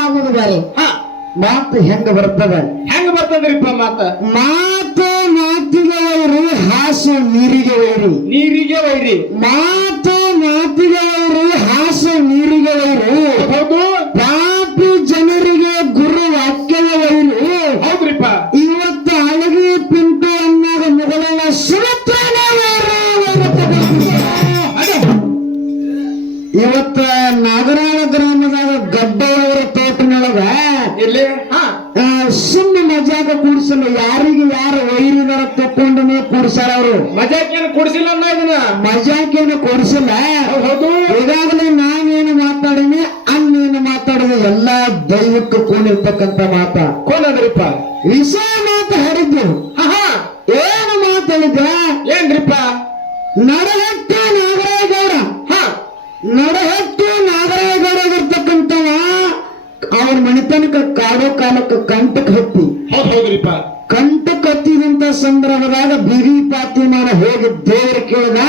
ಆಗುದು ಬೇರೆ. ಮಾತು ಹೆಂಗ ಬರ್ತದ? ಹೆಂಗ ಬರ್ತದ್ರಿಪ್ಪ ಮಾತ ಮಾತು ಮಾತಿಗೆ ಹಾಸು ಹಾಸ್ಯ ನೀರಿಗೆ ವೈರಿ ನೀರಿಗೆ ವೈರಿ ಮಾತು ಮಾತಿಗೆ ಹಾಸು ಹಾಸ್ಯ ನೀರಿಗೆ ವೈರು ಹೌದು. ಮಜಾಗ ಕೂಡಿಸಲ್ಲ. ಯಾರಿಗೆ ಯಾರು ವೈರಿದಾರ ತಕ್ಕೊಂಡನೇ ಕೂಡಿಸ್ಯಾರ ಅವರು? ಮಜಾಕೇನು ಕೊಡಿಸಿಲ್ಲ ಇದನ್ನ? ಮಜಾಕೇನು ಕೂಡ್ಸಿಲ್ಲ. ಹೌದ್ ಈಗಾಗಲೇ ನಾನೇನು ಮಾತಾಡಿನಿ ಅನ್ನೇನು ಮಾತಾಡಿದ? ಎಲ್ಲಾ ದೈವಕ್ಕೆ ಕೂಡಿರ್ತಕ್ಕಂಥ ಮಾತಾ. ಕೋನದ್ರಿಪ್ಪ ವಿಷಯ ಅವ್ರ ಮಣಿತನಕ ಕಾಡೋ ಕಾಲಕ್ಕೆ ಕಂಟಕ್ ಹತ್ತಿ ಹೌದ್ ಹೌದ್ರಿಪ್ಪ. ಕಂಟಕ್ ಹತ್ತಿದಂತ ಸಂದರ್ಭದಾಗ ಬಿರಿ ಪಾತಿಮಾನ ಹೋಗಿ ದೇವರ ಕೇಳಿದ?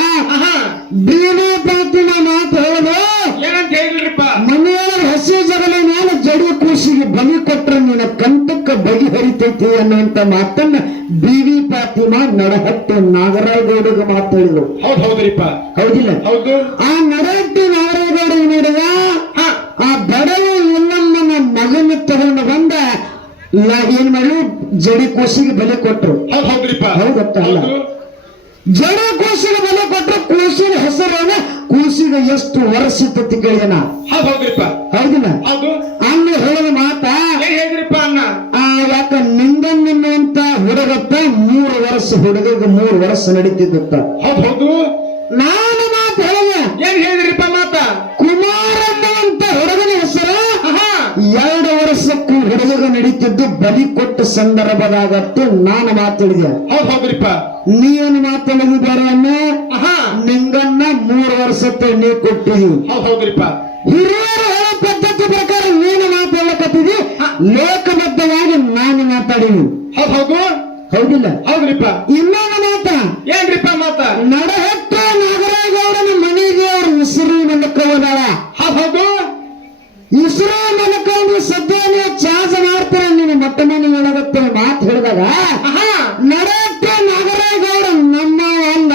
ಬೀದಿ ಪಾತಿಮ ಮಾತು ಹೇಳಿದ? ಏನಂತ ಹೇಳಿಲ್ರಿಪ್ಪ ಮನೆಯೊಳಗೆ ಹಸಿ ಜಗಲ ಮೇಲೆ ಜಡಿ ಕೂಸಿಗೆ ಬಲಿ ಕೊಟ್ರೆ ನಿನ್ನ ಕಂಟಕ್ಕ ಬಗೆಹರಿತೈತಿ ಅನ್ನುವಂತ ಮಾತನ್ನ ಬಿವಿ ಪಾತಿಮ ನಡಹಟ್ಟಿ ನಾಗರಾಯಗೌಡಗೆ ಮಾತಾಡಿದ್ರು ಹೌದು ಹೌದ್ ಹೌದ್ರಿಪ್ಪ. ಹೌದಿಲ್ಲ? ಹೌದು. ಆ ನಡಹಟ್ಟಿ ನಾಗರಾಯಗೌಡ ಏನ್ ಮಾಡಿದ ಹಾ ಆ ಬಡವ ಎಲ್ಲಮ್ಮನ ಮಗನ ತಗೊಂಡು ಬಂದ ಏನ್ ಮಾಡಿ ಜಡಿ ಕೂಸಿಗೆ ಬೆಲೆ ಕೊಟ್ಟರು. ಹೌದು. ಹೌದು ಜಡಿ ಕೂಸಿಗೆ ಬಲಿ ಕೊಟ್ರು ಕೂಸಿನ ಹೆಸರೇನ? ಕೂಸಿಗೆ ಎಷ್ಟು ವರ್ಷ ಇದ್ದತಿ ಕೇಳಿನ ಹೌದ್ ಹೌದ್ರಿಪ್ಪ. ಹೌದಿಲ್ಲ? ಹೌದು. ಅನ್ನ ಹೇಳಿದ ಮಾತ ಹೇಳಿದ್ರಿಪ್ಪ ಅನ್ನ ಯಾಕ ನಿಂದನ್ನುವಂತ ಹುಡುಗತ್ತ ಮೂರು ವರ್ಷ ಹುಡುಗ ಮೂರು ವರ್ಷ ನಡೀತಿದ್ದತ್ತ? ಹೌದು ಹೌದು. ಬಲಿ ಕೊಟ್ಟ ಸಂದರ್ಭದಾಗತ್ತೆ ನಾನು ಮಾತಾಡಿದೆ ಹೌದ್ ಹೌದ್ರಿಪ್ಪ ನೀನು ಮಾತಾಡಿದ್ದಾರೆ ಅನ್ನ ಹಾ ನಿಂಗನ್ನ ಮೂರು ವರ್ಷಕ್ಕೆ ನೀ ಕೊಟ್ಟಿದ್ವಿ ಹೌದ್ ಹೌದ್ರಿಪ್ಪ ಹಿರಿಯರು ಹೇಳೋ ಪದ್ಧತಿ ಪ್ರಕಾರ ನೀನು ಮಾತಾಡಕತ್ತಿದಿ ಲೋಕಬದ್ಧವಾಗಿ ನಾನು ಮಾತಾಡಿದ್ವಿ ಹೌದು ಹೌದು. ಹೌದಿಲ್ಲ? ಹೌದ್ರಿಪ್ಪ ಇನ್ನೊಂದು ಮಾತ. ಏನ್ರಿಪ್ಪ ಮಾತ? ನಡಹಟ್ಟ ನಾಗರಾಯಗೌಡನ ಮನೆಗೆ ಅವ್ರ ಉಸಿರು ಮನಕ ಹೋದಾಳ. ಹೌದ್ ಇಸ್ರೋ ಮೂಲಕ ಸದ್ಯ ನೀವು ಮನೆ ಹೇಳಗತ್ತೆ ಮಾತು ಹೇಳಿದಾಗ ಹಾ ನಾಗರಾಜ ನಮ್ಮ ಅಲ್ಲ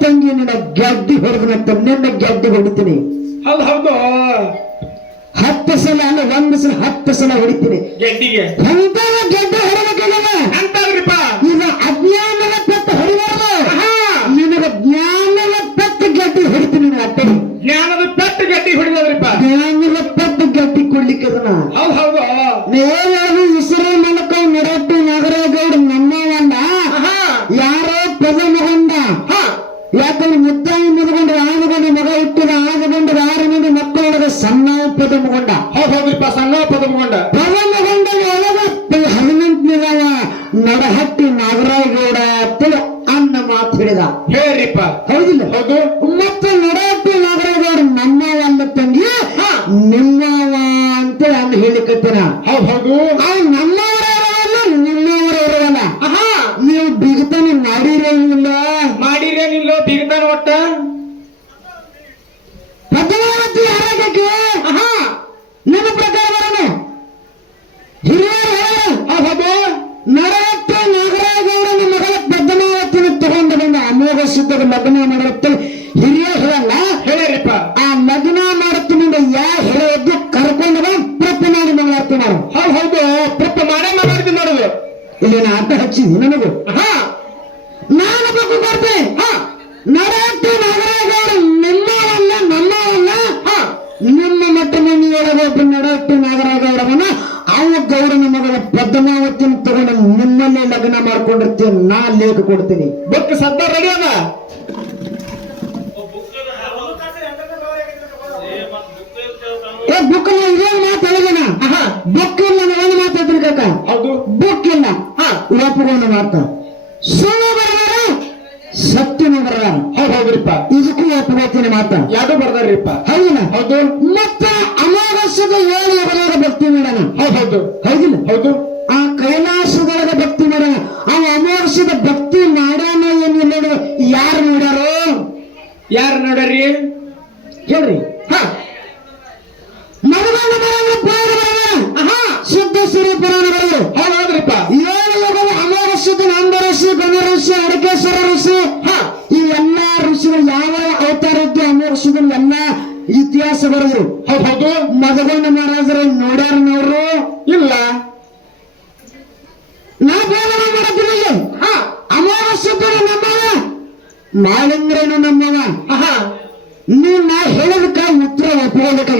ತಂಗಿ ನಿನ್ನ ಗೆಡ್ಡಿ ಹೊಡೆದನಂತ ನಿನ್ನ ಗೆಡ್ಡಿ ಹೊಡಿತೀನಿ. ಹೌದು ಹೌದು. ಹತ್ತು ಸಲ ಅಲ್ಲ ಒಂದು ಸಲ ಹತ್ತು ಸಲ ಹೊಡಿತೀನಿ. ಗೆಡ್ಡಿಗೆ. ಗೆಡ್ಡೆ ಹೊಡಬೇಕಲ್ಲ ಅಂತಲ್ರಿಪ್ಪ ಈಗ ಅಜ್ಞಾನದ ಪೆಟ್ಟು ಹೊಡಿಬಾರ್ದು. ನಿನಗ ಜ್ಞಾನದ ಪೆಟ್ಟು ಗೆಡ್ಡಿ ಹೊಡಿತೀನಿ ಜ್ಞಾನ ಅಟ್ಟೆ ಜ್ಞಾನದ ನಿಮ್ಮವ ಅಂತ ಅಂದ್ ಹೇಳಿಕತ್ತಿನ. ಹೌದು ಹೌದು. ಆ ಇಲ್ಲಿ ನಾ ಅಡ್ಡ ಹಚ್ಚಿದ್ವಿ ನನಗೂ. ಹಾ. ನಾನು ಬಗ್ಗೆ ಹಾ. ನಡಹಟ್ಟಿ ನಾಗರಾಯಗೌಡ ನಿಮ್ಮವಲ್ಲ ನಮ್ಮವಲ್ಲ. ಹಾ. ನಿಮ್ಮ ಮಟ್ಟ ಮನೆಯೊಳಗೆ ಒಬ್ಬ ನಡಹಟ್ಟಿ ಅವರವನ್ನ ಅವ ಗೌಡನ ಮಗಳ ಪದ್ಮಾವತಿನ ತಗೊಂಡು ನಿಮ್ಮಲ್ಲೇ ಲಗ್ನ ಮಾಡ್ಕೊಂಡಿರ್ತೀನಿ ನಾ ಲೇಖ ಕೊಡ್ತೀನಿ. ಬುಕ್ ಸದ್ದ ರೆಡಿ ಅದ? ಬುಕ್ ಇದೇನು ಮಾತು ಹೇಳಿದನ. ಹಾ. ಬುಕ್ ಹಾ ಒಪ್ಪಗೊಂಡ ಮಾತು ಸುಳ್ಳು ಬರದಾರ ಸತ್ಯನ ಬರದಾರ ಹೌದು ಹೌದ್ರಿಪ್ಪ. ಇದಕ್ಕೂ ಒಪ್ಪಗೋತೀನಿ ಮಾತ ಯಾವ್ದು ಬರ್ದಾರ್ರಿಪ್ಪ? ಹೌದಾ? ಹೌದು. ಮತ್ತ ಬರೆದ್ರು. ಹೌದ್ ಮದಗೊಂಡ ಮಹಾರಾಜರ ನೋಡ್ಯಾರನವ್ರು ಇಲ್ಲ. ನಾ ಬೋಧನೆ ಮಾಡತ್ತಿಲ್ಲ ಹಾ. ಅಮಾವಾಸ್ಯ ನಮ್ಮವ ನಾಳೆಂದ್ರೇನು ನಮ್ಮವ ನೀವ್ ನಾ ಹೇಳೋದಕ್ಕ ಉತ್ತರ ಒಪ್ಪಿಕೊಳ್ಳಬೇಕಾಗಿತ್ತು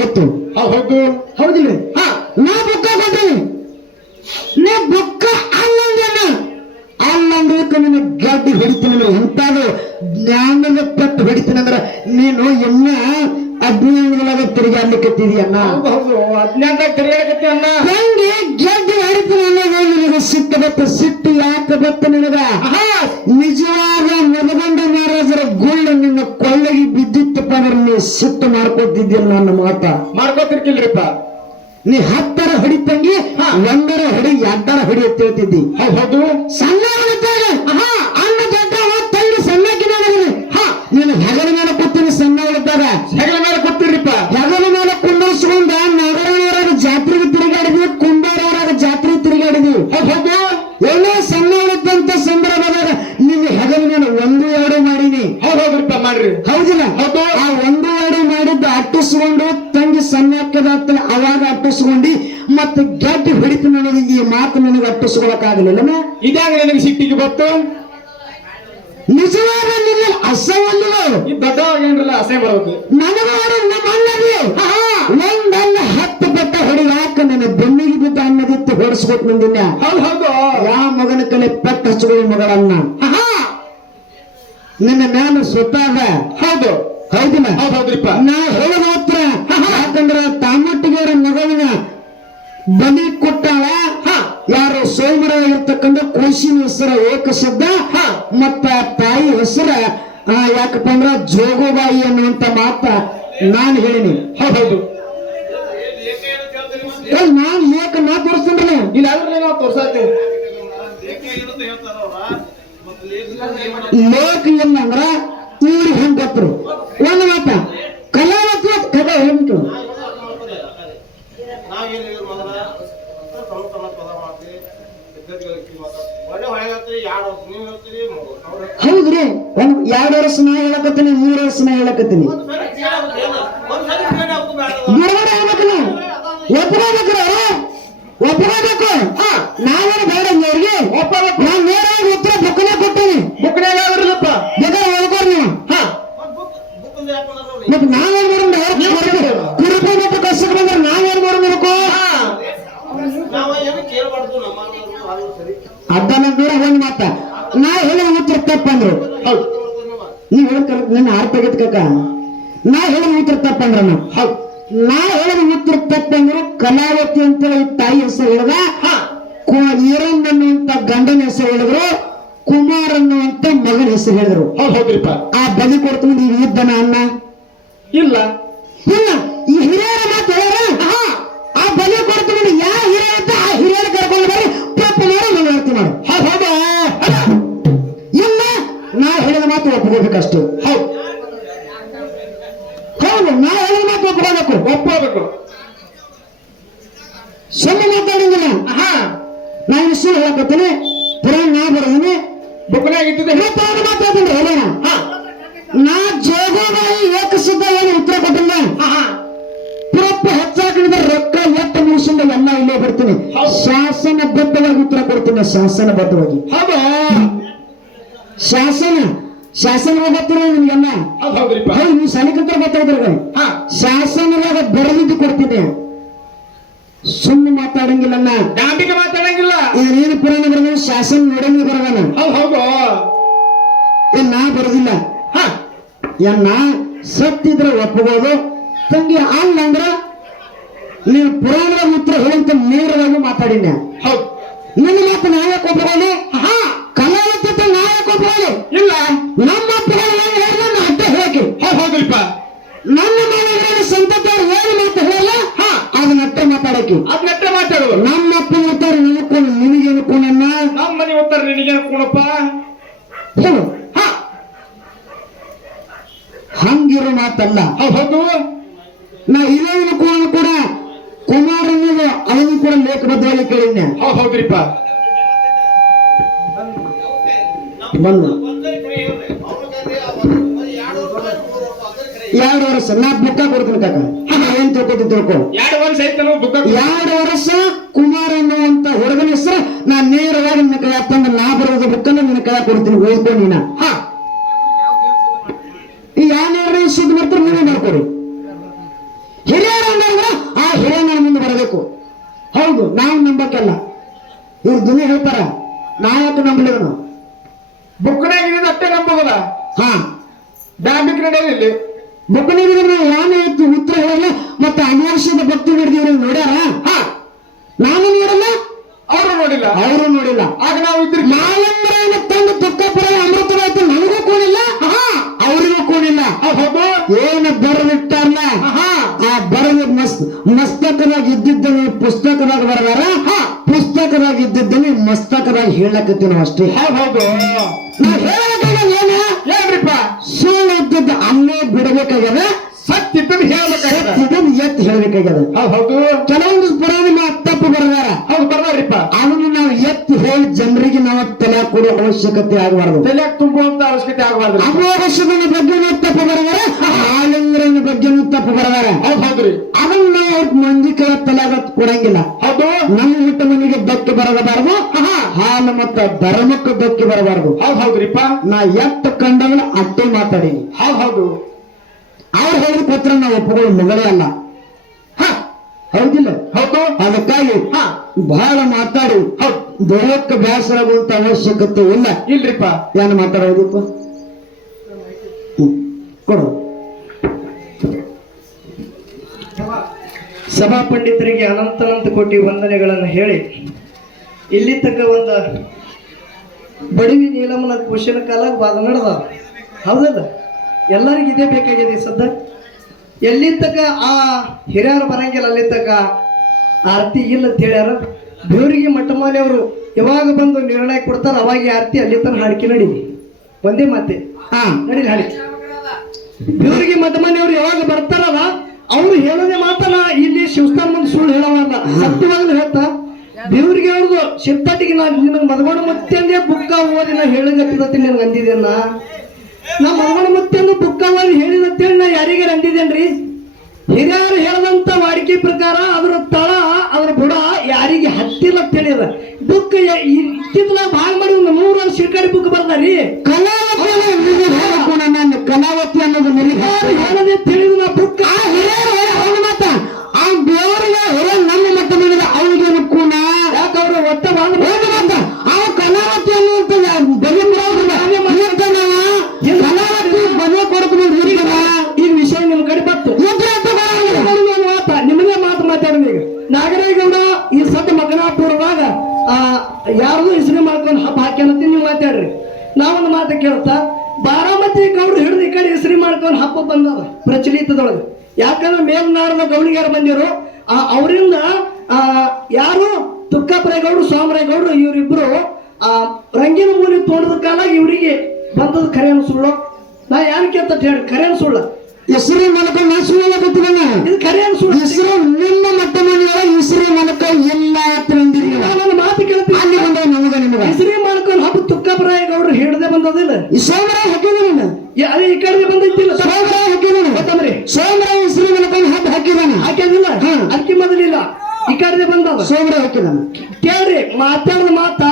ಹೌದು ಅಜ್ಞಾನದಾಗ ತಿರುಗಾಡಕತ್ತಿ ಅಣ್ಣ. ಹೆಂಗೆ? ಗೆದ್ದು ಹೊಡಿತೀನಿ ಅನ್ನೋದು ನಿನಗೆ ಸಿಟ್ಟು ಬತ್ತ ಸಿಟ್ಟು ಯಾಕೆ ಬತ್ತ ನಿನಗ? ನಿಜವಾದ ಮದಗೊಂಡ ಮಹಾರಾಜರ ಗುಳ್ಳ ನಿನ್ನ ಕೊಳ್ಳಗಿ ಬಿದ್ದಿತ್ತಪ್ಪ ಅಂದ್ರೆ ನೀ ಸಿಟ್ಟು ಮಾಡ್ಕೊತಿದ್ದಿಲ್ಲ ನನ್ನ ಮಾತ. ಮಾಡ್ಕೊತಿರ್ಕಿಲ್ರಿಪ್ಪ ನೀ ಹತ್ತರ ಹೊಡಿತಂಗಿ. ಒಂದರ ಹಡಿ ಎರಡರ ಹೊಡಿ ಅಂತ ಹೇಳ್ತಿದ್ದಿ. ಹೌದ್ ಸಣ್ಣ ಅಣ್ಣ ದೊಡ್ಡ ತಂಗಿ ಹಾ. ನಿನ್ನ ಹೆಗಲ ಮೇಲೆ ಕೂತೀನಿ ಸಣ್ಣವಳಿದ್ದಾಗ ಹೆಗಲ ಮೇಲೆ ಕೂತಿರ್ರಿಪ್ಪ ಹೆಗಲ ಮೇಲೆ ಕುಂದರ್ಸ್ಕೊಂಡ ನಗರವರಾಗ ಜಾತ್ರೆಗೆ ತಿರುಗಾಡಿದ್ವಿ ಕುಂಬಾರವರಾಗ ಜಾತ್ರೆ ತಿರುಗಾಡಿದ್ವಿ ಹೌದ್ ಹೌದು ಎಲ್ಲೋ ಸಣ್ಣವಳಿದ್ದಂತ ಸಂದರ್ಭದಾಗ ನಿನ್ನ ಹೆಗಲ ಮೇಲೆ ಒಂದು ಎರಡು ಮಾಡೀನಿ ಹೌದ್ ಹೌದ್ರಿಪ್ಪ ಮಾಡ್ರಿ ಹೌದಿಲ್ಲ. ಹೌದು. ಆ ಒಂದು ಎರಡು ಮಾಡಿದ್ದ ಅಟ್ಟಿಸ್ಕೊಂಡು ತಂಗಿ ಸಣ್ಣಕ್ಕದ ಅವಾಗ ಅಟ್ಟಿಸ್ಕೊಂಡು ಮತ್ತೆ ಗಡ್ಡಿ ಹೊಡಿತೀನಿ ನನಗೆ ಈ ಮಾತು ನನಗೆ ಅಟ್ಟಿಸ್ಕೊಳಕ್ ಆಗಲಿಲ್ಲ ಇದಾಗ ನನಗೆ ಸಿಟ್ಟಿಗೆ ಬತ್ತು ನಿಜವಾದ ನಿನ್ನ ಅಸವಲ್ಲ ದೊಡ್ಡವಾಗ ಏನ್ರಲ್ಲ ಅಸಹ್ಯ ಬರೋದು. ನನಗಾರ ನಮ್ಮ ಅಣ್ಣದಿ ಒಂದಲ್ಲ ಹತ್ತು ಬೆಟ್ಟ ಹೊಡಿಯಾಕ ನನ್ನ ಬೆನ್ನಿಗೆ ಬಿದ್ದ ಅನ್ನದಿತ್ತು ಹೊಡಿಸ್ಬೇಕು ನಂದಿನ ಹೌದು ಹೌದು. ಯಾವ ಮಗನ ಕಲೆ ಪೆಟ್ಟ ಹಚ್ಚುವ ಮಗಳನ್ನ? ನಿನ್ನ ನಾನು ಸುತ್ತಾದ ಹೌದು. ಹೌದು ಹೌದ್ ಹೌದ್ರಿಪ್ಪ. ನಾ ಹೇಳ ಮಾತ್ರ. ಯಾಕಂದ್ರ ತಾಮಟ್ಟಿಗೇರ ಮಗನ ಬಲಿ ಕೊಟ್ಟಾಳ. ಯಾರು ಸೋಮರ ಇರ್ತಕ್ಕಂಥ ಕೋಶಿನ ಹೆಸರ ಏಕಶಬ್ದ. ಮತ್ತ ತಾಯಿ ಹೆಸರ ಆ, ಯಾಕಪ್ಪ ಅಂದ್ರ ಜೋಗುಬಾಯಿ ಅನ್ನುವಂತ ಮಾತ ನಾನ್ ಹೇಳಿನಿ. ಹೌದ್ ನಾನ್ ಏಕ ನಾ ತೋರಿಸ್ತೀನಿ. ಇಲ್ಲ ಆದ್ರೆ ನಾವು ತೋರ್ಸಾತೀವಿ ಲೇಖ ಏನಂದ್ರ ಅಂದ್ರ ಇವ್ರಿಗೆ ಹೆಂಗ್ ಗೊತ್ತರು ಒಂದು ಮಾತ ಕಲಾವತ್ರ ಕಥೆ ಹೇಳ್ಬಿಟ್ಟು ಹೌದ್ರಿ ಒಂದ್ ಎರಡ್ ವರ್ಷ ನಾ ಹೇಳಕತ್ತೀನಿ ಮೂರ್ ವರ್ಷ ನಾ ಹೇಳಕತ್ತೀನಿ. ಒಬ್ಬರ ಆಗ್ಬೇಕಲ್ಲ? ಮತ್ತೆ ನಾವೇನ್ ಮಾಡೋಣ ಕುರುಪು ಮತ್ತು ಕಸಕ್ಕೆ ಬಂದ್ರೆ ನಾವೇನ್ ಮಾಡ್ಬೇಕು ಅದನ್ನ ಬೇಡ ಒಂದ್ ಮಾತ ನಾ ಹೇಳಿದ ಉತ್ತರ ತಪ್ಪಂದ್ರು ನೀವ್ ಹೇಳ್ತಾರ ನನ್ನ ಆರ್ ಆಗೈತ್ ಕಕ್ಕ ನಾ ಹೇಳಿದ ಉತ್ತರ ತಪ್ಪಂದ್ರ ಹೌದು. ನಾ ಹೇಳಿದ ಉತ್ತರ ತಪ್ಪಂದ್ರು ಕಲಾವತಿ ಅಂತೇಳಿ ತಾಯಿ ಹೆಸರು ಹೇಳಿದ ಹಾ. ಕು- ಈರಣ್ಣ ಅನ್ನುವಂತ ಗಂಡನ ಹೆಸರು ಹೇಳಿದ್ರು. ಕುಮಾರ್ ಅನ್ನುವಂತ ಮಗನ ಹೆಸರು ಹೇಳಿದ್ರು. ಆ ಬಲಿ ಕೊಡ್ತೀನಿ ನೀವು ಯುದ್ಧನ ಅನ್ನ ಇಲ್ಲ. ಇಲ್ಲ. ಈ ಹಿರಿಯರ ಮಾತು ಹೇಳ್ಯಾರ ಆ ಬಲಿ ನೋಡಿ ಯಾವ ಹಿರಿಯ ಅಂತ ಆ ಹಿರಿಯರ ಕರ್ಕೊಂಡು ಬರ್ರಿ ತಪ್ಪು ಮಾಡಿ ಮಂಗಳಾರತಿ ಮಾಡು. ಹೌದ್ ಇಲ್ಲ ನಾ ಹೇಳಿದ ಮಾತು ಒಪ್ಕೋಬೇಕಷ್ಟು. ಹೌದು. ಹೌದು ನಾ ಹೇಳಿದ ಮಾತು ಒಪ್ಕೋಬೇಕು. ಒಪ್ಕೋಬೇಕು. ಸುಮ್ಮನೆ ಮಾತಾಡಂಗಿಲ್ಲ ಹಾ ನಾನು ವಿಷಯ ಹೇಳಕತ್ತೀನಿ. ಪುರಾಣ ನಾ ಬರೋದಿನಿ. ಬುಕ್ನಾಗ ಇದ್ದಿದ್ದೆ ಮತ್ತೆ ಅವ್ರು ಮಾತಾಡ್ತೀನಿ ಹೇಳೋಣ. ಹಾ. ನಾ ಜೋಗೋಬಾಯಿ ಇಲ್ಲೇ ಬರ್ತೀನಿ ಶಾಸನ ಬದ್ಧವಾಗಿ ಉತ್ತರ ಕೊಡ್ತೀನಿ ಶಾಸನ ಬದ್ಧವಾಗಿ. ಹೌದು. ಶಾಸನ ಶಾಸನ ಗೊತ್ತಿರ ನಿಮ್ಗೆಲ್ಲ? ಹೌದ್ ನೀವು ಸಲಿಕಂತ್ರ ಗೊತ್ತಾಯ್ತಾರೆ ಹಾ. ಶಾಸನದಾಗ ಬರೆದಿದ್ದು ಕೊಡ್ತೀನಿ. ಸುಮ್ಮನೆ ಮಾತಾಡಂಗಿಲ್ಲ ನಾ ಮಾತಾಡಂಗಿಲ್ಲ. ಏನೇನು ಪುರಾಣ ಬರೋದು ಶಾಸನ ನೋಡಂಗಿ ಬರೋದನ ಹೌದ್ ಏನ್ ನಾ ಬರೋದಿಲ್ಲ. ಹಾ. ಎನ್ನ ಸತ್ತಿದ್ರೆ ಒಪ್ಪಬಹುದು ತಂಗಿ ಅಲ್ಲ ಅಂದ್ರ ನೀನು ಪುರಾಣದ ಉತ್ತರ ಹೇಳಂತ ನೇರವಾಗಿ ಮಾತಾಡಿನ ಹೌದು. ನಿನ್ನ ಮಾತು ನಾವೇ ಕೊಬ್ಬರೋದು ಹಾ ನಾಯ ನಾವೇ ಒಪ್ಪಬಹುದು ಇಲ್ಲ. ನಮ್ಮ ಪುರಾಣ ಅಡ್ಡ ಹೇಳಕ್ಕೆ ಹೌದ್ ಹೌದ್ರಿಪ್ಪ ನನ್ನ ಮನೆಗಳ ಸಂತತಿಯವರು ಏನು ಮಾತು ಹೇಳಲ್ಲ? ಹಾ. ಅದನ್ನ ಅಟ್ಟ ಮಾತಾಡಕ್ಕೆ ಅದ್ ನೆಟ್ಟ ಮಾತಾಡೋ ನಮ್ಮ ಅಪ್ಪ ಉತ್ತರ ನಿನಕೊಂಡು ನಿನಗೇನು ನನ್ನ ನಮ್ಮ ಮನೆ ಉತ್ತರ ನಿನಗೇನು ಕೂಣಪ್ಪ ಹೇಳು. ಹಾ. ಹಂಗಿರೋ ಮಾತಲ್ಲ. ಹೌದು ನಾ ಇರೋನು ಕೂಡ. ಕೂಡ ಕುಮಾರ್ ಅನ್ನೋದು ಅವನು ಕೂಡ ಲೇಖಬದ್ಧವಾಗಿ ಕೇಳಿದ್ನೆ. ಹೌದ್ ಹೌದ್ರಿಪ್ಪ. ಬಂದು. ಎರಡು ವರ್ಷ. ನಾ ಬುಕ್ಕ ಕೊಡ್ತೀನಿ ಕಾಕ. ಏನ್ ತಿಳ್ಕೊತಿ ತಿಳ್ಕೊ. ಎರಡು ವರ್ಷ ಬುಕ್ಕ ಎರಡು ವರ್ಷ ಕುಮಾರ್ ಅನ್ನುವಂತ ಹುಡುಗನ ಹೆಸರು. ನಾ ನೇರವಾಗಿ ನಿನ್ನ ಕೈ ತಂದು ನಾ ಬರೋದ ಬುಕ್ಕನ್ನ ನಿನ್ನ ಕೈ ಕೊಡ್ತೀನಿ. ಓದ್ಕೊ ನೀನ. ಹಾ. ಈ ಯಾವ ನೇರ ಸುದ್ದಿ ಬರ್ತಾರೆ ನೀವೇ ಮಾಡ್ಕೊಡಿ ಹಿರಿಯರು ಅಂದ್ರೆ ಆ ಹಿರಿಯನ ಮುಂದೆ ಬರಬೇಕು ಹೌದು ನಾವು ನಂಬಕ್ಕಲ್ಲ ದುನಿಯ ಹೇಳ್ತಾರ ನಾಯಕ ನಂಬಲಿದನು? ಬುಕ್ನಾಗ ಇದ್ದಿದ್ದು ಅಷ್ಟೇ ನಂಬೋದಲ್ಲ? ಹಾ. ಡಾಬಿಕ್ ನಡೆಯೋದು ಇಲ್ಲಿ ನಾವು ಯಾನೇ ಇತ್ತು ಉತ್ತರ ಹೇಳಲ್ಲ ಮತ್ತೆ ಅನ್ಯಾಸದ ಭಕ್ತಿ ನಡೆದಿವ್ರು ನೋಡ್ಯಾರ? ಹಾ. ನಾನು ನೋಡಲ್ಲ ಅವರು ನೋಡಿಲ್ಲ. ಅವರು ನೋಡಿಲ್ಲ. ಆಗ ನಾವು ಇದ್ರಿ ನಾವಂದ್ರೇನ ತಂದು ತುಕ್ಕಪುರ ಅಮೃತವಾಯ್ತು ನನಗೂ ಕೂಡಿಲ್ಲ? ಅವರಿಗೂ ಕೂಡಿಲ್ಲ. ಏನ ಬರೆದಿಟ್ಟಾರಲ್ಲ ಹಾ. ಆ ಬರೆದ ಮಸ್ತ್ ಮಸ್ತಕದಾಗ ಇದ್ದಿದ್ದ ಪುಸ್ತಕದಾಗ ಬರದಾರ? ಪುಸ್ತಕದಾಗ ಇದ್ದಿದ್ದನ್ನು ಮಸ್ತಕದಾಗ ನಾವು ಅಷ್ಟೇ. ಹೌದು ಏನ್ರಿಪ್ಪ ಸುಳ್ಳು ಇದ್ದದ್ದು ಅಲ್ಲೇ ಬಿಡಬೇಕಾಗ್ಯದ? ಸತ್ಯ ಇದ್ದದ್ದು ಹೇಳ್ಬೇಕಾಗ್ಯದ. ಇದನ್ನು ಎತ್ತಿ ಹೇಳ್ಬೇಕಾಗ್ಯದ? ಹೌದು ಕೆಲವೊಂದು ಬರೋದು ಮಾತು ತಪ್ಪು ಬರದಾರ. ಹೌದು ಬರ್ದಾರಿಪ್ಪ ಅದನ್ನು ನಾವು ಎತ್ತಿ ಹೇಳಿ ಜನರಿಗೆ ನಾವು ತಲೆ ಕೊಡೋ ಅವಶ್ಯಕತೆ ಆಗಬಾರದು. ತಲೆ ತುಂಬುವಂತ ಅವಶ್ಯಕತೆ ಆಗಬಾರ್ದು. ಅಮೋಘಶದ ಬಗ್ಗೆ ತಪ್ಪು ಬರದಾರ ಆಲಿಂಗರನ ಬಗ್ಗೆ ತಪ್ಪು ಬರದಾರ. ಹೌದು ಹೌದ್ರಿ. ನಾವು ಮಂದಿ ಕೈ ತಲೆಗ ಕೊಡಂಗಿಲ್ಲ. ಅದು ನಮ್ಮ ಹುಟ್ಟ ಮನೆಗೆ ಧಕ್ಕೆ ಬರಬಾರದು. ಹಾಲು ಮತ್ತ ಧರ್ಮಕ್ಕೆ ಧಕ್ಕೆ ಬರಬಾರದು. ಹೌದು ಹೌದ್ರಿಪ್ಪ. ನಾ ಎತ್ತ ಕಂಡವನ ಅಟ್ಟೆ ಮಾತಾಡೀನಿ ಹೌದು ಹೌದು. ಅವ್ರು ಹೇಳಿದ ಪತ್ರ ನಾವು ಒಪ್ಪಗಳು ಮಗಳೇ ಅಲ್ಲ. ಹಾ. ಹೌದಿಲ್ಲ? ಹೌದು. ಅದಕ್ಕಾಗಿ ಹಾ. ಬಹಳ ಮಾತಾಡಿ. ಹೌದು. ದೇಹಕ್ಕೆ ಬೇಸರ ಆಗುವಂತ ಅವಶ್ಯಕತೆ ಇಲ್ಲ. ಇಲ್ರಿಪ್ಪ. ಏನು ಮಾತಾಡೋದಪ್ಪ. ಕೊಡು. ಸಭಾ ಪಂಡಿತರಿಗೆ ಅನಂತನಂತ ಕೋಟಿ ವಂದನೆಗಳನ್ನು ಹೇಳಿ ಇಲ್ಲಿ ತಕ್ಕ ಒಂದು ಬಡವಿ ನೀಲಮ್ಮನ ಕುಶಲ ಕಾಲ ವಾದ ನಡೆದ. ಹೌದಲ್ಲ? ಎಲ್ಲರಿಗೂ ಇದೇ ಬೇಕಾಗಿದೆ ಸದ್ದ. ಎಲ್ಲಿ ತಕ್ಕ ಆ ಹಿರಿಯರು ಬರಂಗಿಲ್ಲ ಅಲ್ಲಿ ತಕ್ಕ ಆರತಿ ಇಲ್ಲ ಅಂತ ಹೇಳ್ಯಾರ ದೇವರಿಗೆ ಮಟ್ಟಮಾಲಿಯವರು ಯಾವಾಗ ಬಂದು ನಿರ್ಣಯ ಕೊಡ್ತಾರ ಅವಾಗ ಆರತಿ ಅಲ್ಲಿ ತನಕ ಹಾಡಿಕೆ ನಡೀಲಿ. ಒಂದೇ ಮಾತೆ. ಹಾ. ನಡೀಲಿ ಹಾಡಿ ದೇವರಿಗೆ ಮಠಮನೆಯವರು ಯಾವಾಗ ಬರ್ತಾರಲ್ಲ ಅವ್ರು ಹೇಳೋದೇ ಮಾತಲ್ಲ ಇಲ್ಲಿ ಶಿವಸ್ಥಾನ ಮುಂದೆ ಸುಳ್ಳು ಹೇಳವಲ್ಲ. ಸತ್ಯವಾಗ್ಲೂ ಹೇಳ್ತಾ ದೇವ್ರಿಗೆ ಅವ್ರದ್ದು ಶಿಪ್ಪಟ್ಟಿಗೆ ನಾನು ನಿನಗೆ ಮದಗೋಣ ಮತ್ತೆ ಬುಕ್ಕ ಓದಿ ನಾ ಹೇಳಗತ್ತಿದತ್ತಿ ನಿನಗೆ ಅಂದಿದ್ದೇನ ನಾ? ಮದಗೋಣ ಮತ್ತೆಂದು ಬುಕ್ಕ ಓದಿ ಹೇಳಿದಂತೆ ನಾ ಯಾರಿಗೆ ಅಂದಿದ್ದೇನ್ರಿ ಹಿರಿಯರು ಹೇಳದಂತ ವಾಡಿಕೆ ಪ್ರಕಾರ ಅದರ ತಳ ಅದರ ಬುಡ ಯಾರಿಗೆ ಹತ್ತಿಲ್ಲ ತಿಳಿಯದ ಬುಕ್ ಇತ್ತಿದ್ಲ ಭಾಳ ಮಾಡಿ ಒಂದು ಮೂರು ವರ್ಷ ಶಿರ್ಕಾರಿ ಬುಕ್ ಬರ್ತಾರಿ ಕಲಾವತಿ ಬಾರಾಮತಿ ಗೌಡ್ರು ಹಿಡಿದು ಈ ಕಡೆ ಹೆಸರಿ ಮಾಡ್ಕೊಂಡು ಹಬ್ಬ ಬಂದವ ಪ್ರಚಲಿತದೊಳಗೆ. ಯಾಕಂದ್ರೆ ಮೇಲ್ನಾಡದ ಗೌಡಿಗಾರ ಬಂದಿರು ಆ ಅವರಿಂದ, ಆ, ಯಾರು ತುಕ್ಕಪ್ಪರೇಗೌಡರು ಗೌಡ್ರು ಇವರಿಬ್ರು, ಆ, ರಂಗಿನ ಮೂಲಿ ತೋಟದ ಕಾಲ ಇವರಿಗೆ ಬಂದದ ಖರೆ ಸುಳ್ಳು ನಾ ಯಾರು ಕೇಳ್ತ ಹೇಳಿ ಖರೆ ಸುಳ್ಳು ಹೆಸರು ಮಲಕ ನಾ ಸುಳ್ಳ ಗೊತ್ತಿಲ್ಲ ಖರೆ ಸುಳ್ಳು ಹೆಸರು ನಿಮ್ಮ ಮಟ್ಟ ಮನೆಯೊಳ ಹೆಸರು ಮಲಕ ಇಲ್ಲ ಅಂತ. ನಾನು ನನ್ನ ಮಾತು ಕೇಳ್ತೀನಿ. ಅಲ್ಲಿ ಬಂದ ನಮಗ ನಿಮಗ. ಹೆಸರಿ ಮಾಡ್ಕೊಂಡು ಹಬ್ಬ ತುಕ್ಕಪ್ಪರಾಯ ಗೌಡ್ರು ಹಿಡ್ದೆ ಬಂದದಿಲ್ಲ. ಈ ಸೋಮರ ಹಾಕಿದ ಯ- ಅದೇ ಈ ಕಡೆ ಬಂದಿತ್ತಿಲ್ಲ ಸೋಮರ ಹಾಕಿದಾನ ಗೊತ್ತಂದ್ರಿ ಸೋಮರ ಹೆಸರು ಮಲಕ ಹಬ್ಬ ಹಾಕಿದಾನ ಹಾಕಿದಿಲ್ಲ ಹಾ. ಅದಕ್ಕೆ ಮೊದಲಿಲ್ಲ. ಈ ಕಡೆ ಬಂದ ಸೋಮರ ಹಾಕಿದಾನ ಕೇಳ್ರಿ ಮಾತಾಡಿದ ಮಾತ.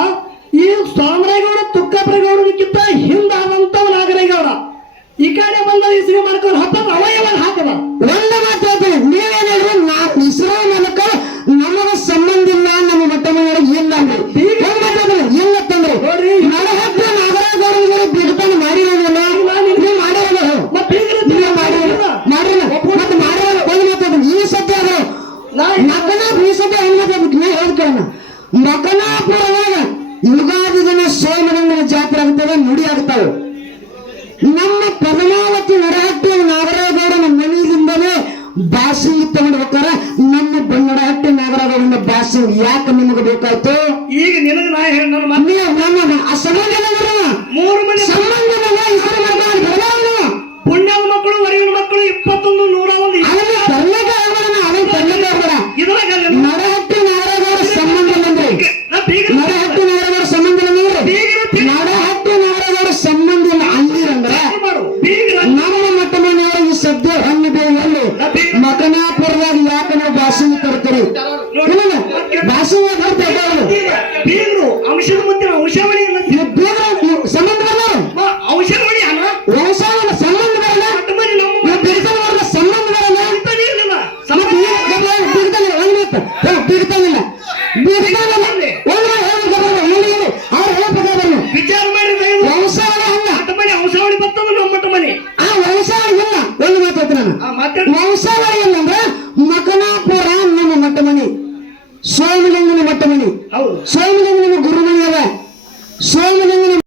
ಈ ಸೋಮರಾಯಗೌಡ ತುಕ್ಕಪ್ಪರೇಗೌಡನಿಕ್ಕಿಂತ ಹಿಂದಾದಂತವ ನಾಗರೇಗೌಡ ಈ ಕಡೆ ಬಂದ ಹೆಸರು ಮಾಡ್ಕೊಂಡು ಹಬ್ಬ ಅವ ಯಾವಾಗ ಹಾಕದ? ಒಂದು ಮಾತು ಹೇಳ್ತೀನಿ. ನೀವೇನ್ ಹೇಳ್ರಿ ನಾ ಇಸ್ರೋ ಮೂಲಕ ನಮಗ ಸಂಬಂಧ ಇಲ್ಲ ನಮ್ಮ ಮಟ್ಟ ಮನೆಯೊಳಗೆ ಇಲ್ಲ ಅಂದ್ರಿ. ಇಲ್ಲ ತಂದ್ರಿ ಹಬ್ಬ ನಾಗರಾಜರಿಗೆ ಬಿಡ್ತಾನ ಮಾಡಿರೋದಿಲ್ಲ ನೀವು ಮಾಡಿರೋದು. ನೀವು ಮಾಡಿರೋದು. ಮಾಡಿಲ್ಲ ಮತ್ತೆ ಮಾಡಿರೋದು. ಒಂದು ಮಾತಾಡ್ರಿ ಈ ಸತ್ಯ ಅದು ನಾ ಈ ಸತ್ಯ ಹೆಣ್ಮಕ್ಳು